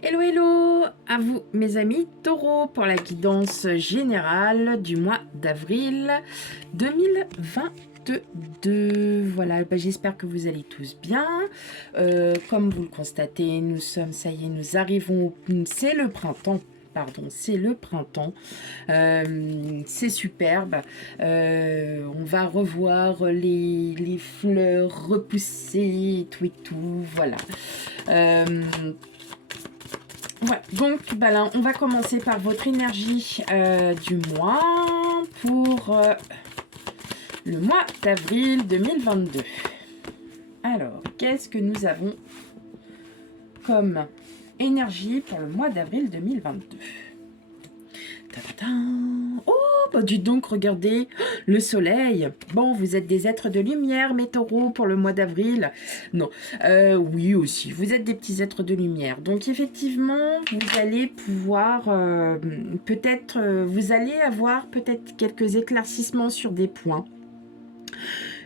Hello, hello à vous mes amis taureaux pour la guidance générale du mois d'avril 2022. Voilà, j'espère que vous allez tous bien. Comme vous le constatez, ça y est, nous arrivons, c'est le printemps. Pardon, c'est le printemps. C'est superbe. On va revoir les fleurs repousser et tout. Voilà. Ouais, donc bah là, on va commencer par votre énergie du mois pour le mois d'avril 2022. Alors, qu'est-ce que nous avons comme énergie pour le mois d'avril 2022? Oh, bah dites donc, regardez, le soleil. Bon, vous êtes des êtres de lumière, mes taureaux, pour le mois d'avril. Non, oui aussi, vous êtes des petits êtres de lumière. Donc effectivement, vous allez pouvoir, vous allez avoir peut-être quelques éclaircissements sur des points.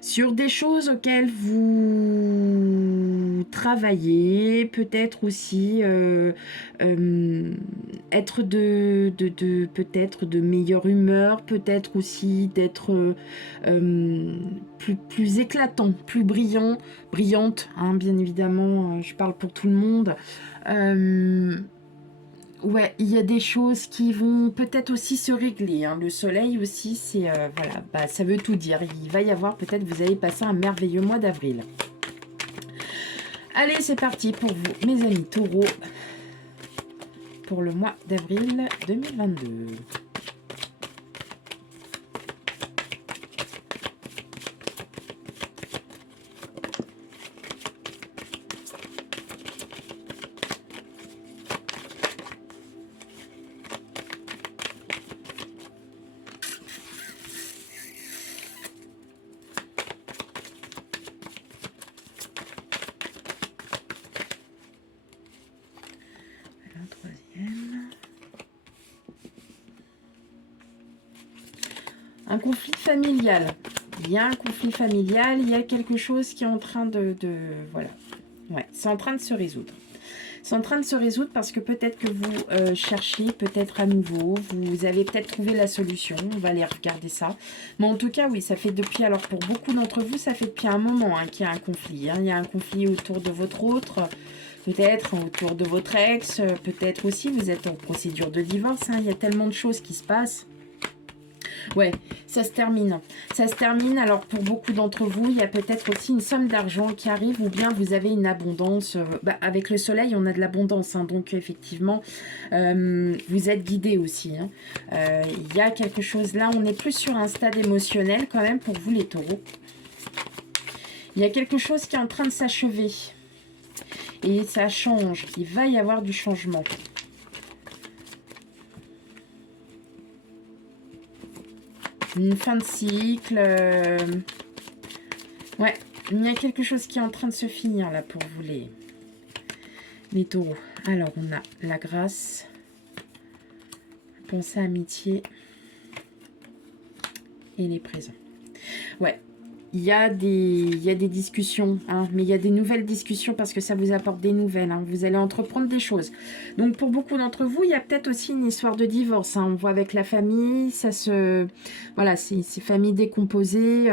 Sur des choses auxquelles vous travaillez, peut-être aussi être peut-être de meilleure humeur, peut-être aussi d'être plus éclatant, plus brillant, brillante, hein, bien évidemment, je parle pour tout le monde. Ouais, il y a des choses qui vont peut-être aussi se régler. Hein. Le soleil aussi, c'est voilà, bah, ça veut tout dire. Il va y avoir peut-être, vous allez passer un merveilleux mois d'avril. Allez, c'est parti pour vous, mes amis taureaux, pour le mois d'avril 2022. Un conflit familial. Il y a un conflit familial, il y a quelque chose qui est en train voilà. Ouais, c'est en train de se résoudre. C'est en train de se résoudre parce que peut-être que vous cherchez peut-être à nouveau, vous avez peut-être trouvé la solution, on va aller regarder ça. Mais en tout cas, oui, ça fait depuis, alors pour beaucoup d'entre vous, ça fait depuis un moment hein, qu'il y a un conflit. Hein. Il y a un conflit autour de votre autre, peut-être autour de votre ex, peut-être aussi vous êtes en procédure de divorce. Hein. Il y a tellement de choses qui se passent. Ouais, ça se termine. Ça se termine. Alors, pour beaucoup d'entre vous, il y a peut-être aussi une somme d'argent qui arrive ou bien vous avez une abondance. Avec le soleil, on a de l'abondance. Hein, donc, effectivement, vous êtes guidé aussi. Hein. Il y a quelque chose là. On est plus sur un stade émotionnel quand même pour vous, les taureaux. Il y a quelque chose qui est en train de s'achever. Et ça change. Il va y avoir du changement. Une fin de cycle. Ouais, il y a quelque chose qui est en train de se finir là pour vous les taureaux. Alors, on a la grâce. Pensée, amitié. Et les présents. Ouais. Il y a des discussions, hein, mais il y a des nouvelles discussions parce que ça vous apporte des nouvelles. Hein, vous allez entreprendre des choses. Donc, pour beaucoup d'entre vous, il y a peut-être aussi une histoire de divorce. Hein, on voit avec la famille, voilà, c'est famille décomposée.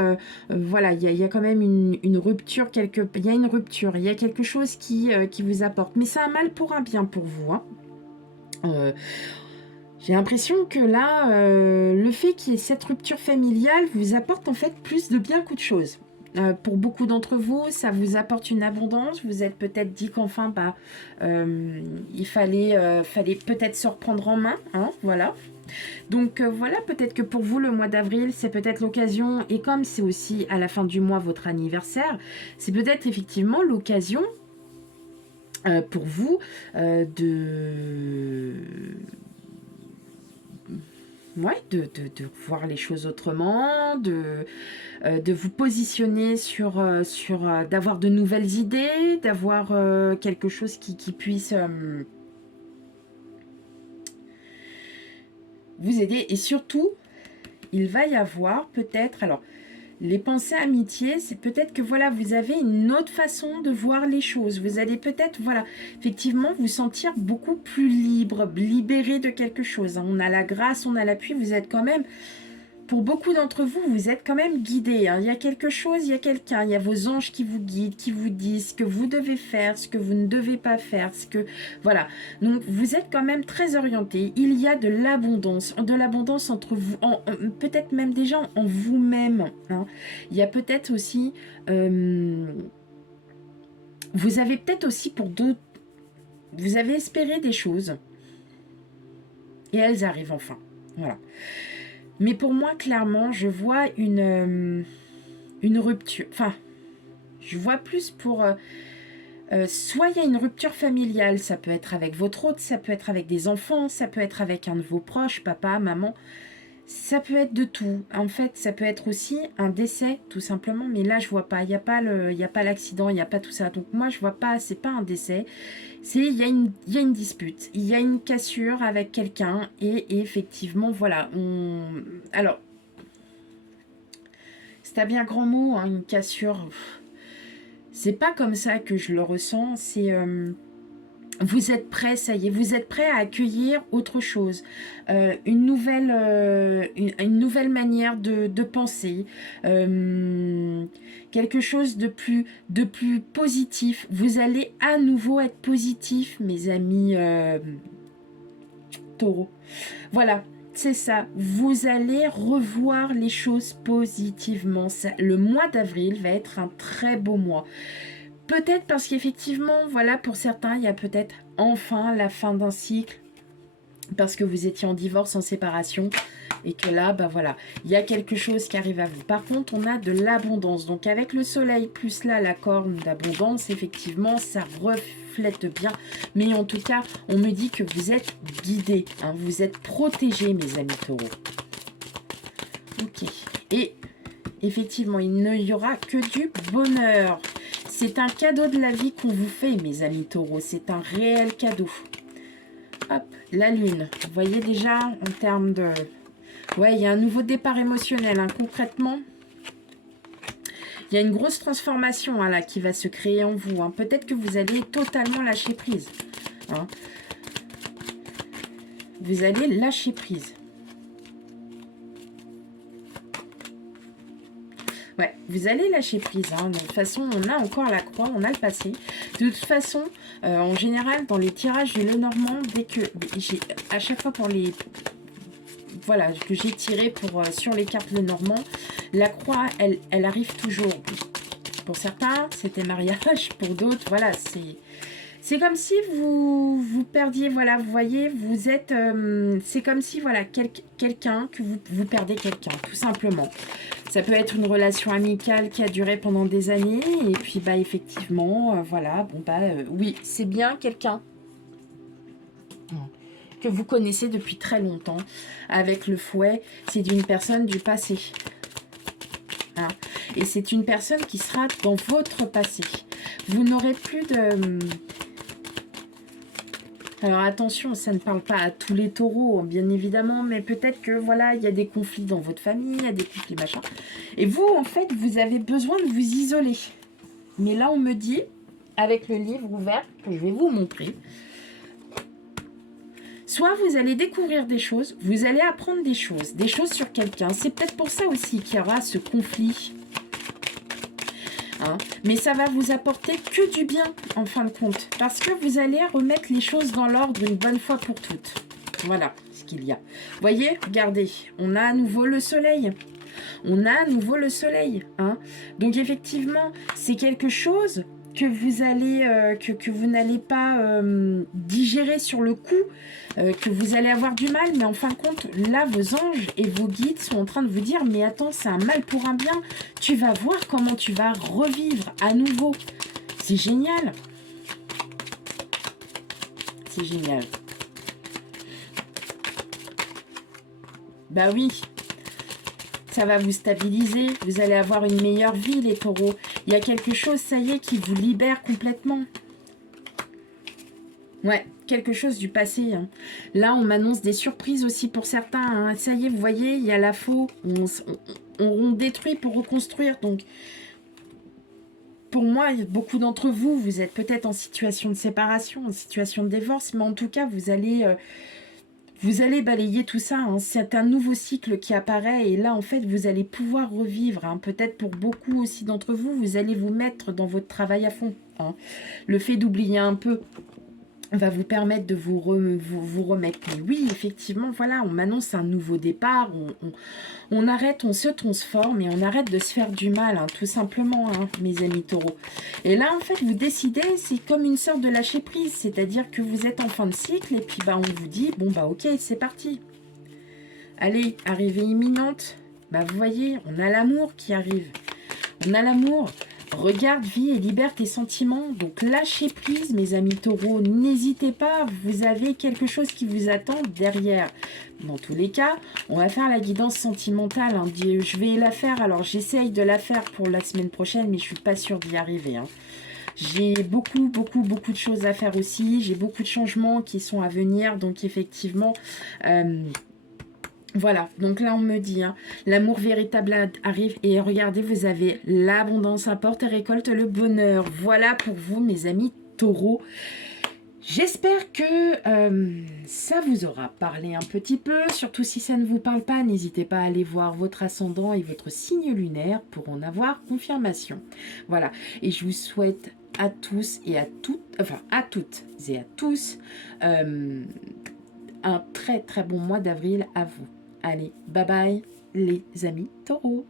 Voilà, il y a quand même une rupture. Il y a une rupture. Il y a quelque chose qui vous apporte. Mais c'est un mal pour un bien pour vous. Hein. J'ai l'impression que là, le fait qu'il y ait cette rupture familiale vous apporte en fait plus de bien qu'autre chose. Pour beaucoup d'entre vous, ça vous apporte une abondance. Vous êtes peut-être dit qu'enfin, il fallait peut-être se reprendre en main. Hein, voilà. Donc voilà, peut-être que pour vous, le mois d'avril, c'est peut-être l'occasion, et comme c'est aussi à la fin du mois votre anniversaire, c'est peut-être effectivement l'occasion pour vous de voir les choses autrement, de vous positionner d'avoir de nouvelles idées, d'avoir quelque chose qui puisse vous aider. Et surtout, il va y avoir peut-être, alors, Les pensées amitié, c'est peut-être que voilà, vous avez une autre façon de voir les choses. Vous allez peut-être, voilà, effectivement, vous sentir beaucoup plus libre, libéré de quelque chose. Hein. On a la grâce, on a l'appui, vous êtes quand même, pour beaucoup d'entre vous, vous êtes quand même guidés. Hein. Il y a quelque chose, il y a quelqu'un, il y a vos anges qui vous guident, qui vous disent ce que vous devez faire, ce que vous ne devez pas faire, ce que... Voilà. Donc, vous êtes quand même très orientés. Il y a de l'abondance entre vous, peut-être même déjà en vous-même. Hein. Il y a peut-être aussi... vous avez peut-être aussi pour d'autres... Vous avez espéré des choses. Et elles arrivent enfin. Voilà. Mais pour moi, clairement, je vois une rupture. Enfin, je vois plus pour... soit il y a une rupture familiale, ça peut être avec votre hôte, ça peut être avec des enfants, ça peut être avec un de vos proches, papa, maman. Ça peut être de tout. En fait, ça peut être aussi un décès, tout simplement. Mais là, je vois pas. Il n'y a pas l'accident, il n'y a pas tout ça. Donc moi, je vois pas. C'est pas un décès. Il y a une dispute. Il y a une cassure avec quelqu'un. Et effectivement, voilà. Alors, c'est un bien grand mot, hein, une cassure. C'est pas comme ça que je le ressens. C'est... vous êtes prêts, ça y est, vous êtes prêts à accueillir autre chose, une nouvelle manière de penser, quelque chose de plus positif. Vous allez à nouveau être positif, mes amis taureaux. Voilà, c'est ça. Vous allez revoir les choses positivement. Le mois d'avril va être un très beau mois. Peut-être parce qu'effectivement, voilà, pour certains, il y a peut-être enfin la fin d'un cycle, parce que vous étiez en divorce, en séparation, et que là, bah voilà, il y a quelque chose qui arrive à vous. Par contre, on a de l'abondance. Donc avec le soleil, plus là, la corne d'abondance, effectivement, ça reflète bien. Mais en tout cas, on me dit que vous êtes guidés, hein, vous êtes protégés, mes amis taureaux. Ok. Et effectivement, il ne y aura que du bonheur. C'est un cadeau de la vie qu'on vous fait, mes amis taureaux. C'est un réel cadeau. Hop, la lune. Vous voyez déjà, en termes de... Ouais, il y a un nouveau départ émotionnel. Hein. Concrètement, il y a une grosse transformation hein, là, qui va se créer en vous. Hein. Peut-être que vous allez totalement lâcher prise. Hein. Vous allez lâcher prise. Ouais, vous allez lâcher prise. Hein. De toute façon, on a encore la croix, on a le passé. De toute façon, en général, dans les tirages du Lenormand, dès que j'ai à chaque fois pour les... Voilà, que j'ai tiré pour sur les cartes Lenormand, la croix, elle arrive toujours. Pour certains, c'était mariage. Pour d'autres, voilà, c'est comme si vous perdiez, voilà, vous voyez, vous êtes... c'est comme si, voilà, quelqu'un, que vous perdez quelqu'un, tout simplement. Ça peut être une relation amicale qui a duré pendant des années. Et puis, bah, effectivement, voilà, bon, bah, oui, c'est bien quelqu'un que vous connaissez depuis très longtemps. Avec le fouet, c'est d'une personne du passé. Hein. Et c'est une personne qui sera dans votre passé. Vous n'aurez plus de... Alors attention, ça ne parle pas à tous les taureaux, bien évidemment, mais peut-être que voilà, il y a des conflits dans votre famille, il y a des conflits machin. Et vous, en fait, vous avez besoin de vous isoler. Mais là, on me dit, avec le livre ouvert, que je vais vous montrer, soit vous allez découvrir des choses, vous allez apprendre des choses sur quelqu'un. C'est peut-être pour ça aussi qu'il y aura ce conflit. Hein. Mais ça va vous apporter que du bien en fin de compte, parce que vous allez remettre les choses dans l'ordre une bonne fois pour toutes. Voilà ce qu'il y a. Voyez, regardez, on a à nouveau le soleil. On a à nouveau le soleil. Hein. Donc effectivement, c'est quelque chose que vous allez que vous n'allez pas digérer sur le coup, que vous allez avoir du mal, mais en fin de compte, là, vos anges et vos guides sont en train de vous dire, mais attends, c'est un mal pour un bien, tu vas voir comment tu vas revivre à nouveau. C'est génial. C'est génial. Bah oui. Ça va vous stabiliser, vous allez avoir une meilleure vie, les taureaux. Il y a quelque chose, ça y est, qui vous libère complètement. Ouais, quelque chose du passé. Hein. Là, on m'annonce des surprises aussi pour certains. Hein. Ça y est, vous voyez, il y a la faux. On détruit pour reconstruire. Donc, pour moi, beaucoup d'entre vous, vous êtes peut-être en situation de séparation, en situation de divorce, mais en tout cas, vous allez balayer tout ça. Hein. C'est un nouveau cycle qui apparaît et là, en fait, vous allez pouvoir revivre. Hein. Peut-être pour beaucoup aussi d'entre vous, vous allez vous mettre dans votre travail à fond. Hein. Le fait d'oublier un peu va vous permettre de vous remettre. Mais oui, effectivement, voilà, on m'annonce un nouveau départ, on arrête, on se transforme et on arrête de se faire du mal, hein, tout simplement, hein, mes amis taureaux. Et là, en fait, vous décidez, c'est comme une sorte de lâcher prise, c'est-à-dire que vous êtes en fin de cycle et puis bah, on vous dit, bon bah ok, c'est parti. Allez, arrivée imminente, bah vous voyez, on a l'amour qui arrive. On a l'amour. Regarde, vie et libère tes sentiments. Donc lâchez prise, mes amis taureaux. N'hésitez pas, vous avez quelque chose qui vous attend derrière. Dans tous les cas, on va faire la guidance sentimentale. Hein. Je vais la faire, alors j'essaye de la faire pour la semaine prochaine, mais je suis pas sûre d'y arriver. Hein. J'ai beaucoup de choses à faire aussi. J'ai beaucoup de changements qui sont à venir. Donc effectivement... voilà, donc là on me dit, hein, l'amour véritable arrive et regardez, vous avez l'abondance apporte et récolte le bonheur. Voilà pour vous mes amis taureaux. J'espère que ça vous aura parlé un petit peu, surtout si ça ne vous parle pas, n'hésitez pas à aller voir votre ascendant et votre signe lunaire pour en avoir confirmation. Voilà, et je vous souhaite à tous et à toutes, enfin à toutes et à tous, un très très bon mois d'avril à vous. Allez, bye bye les amis taureaux.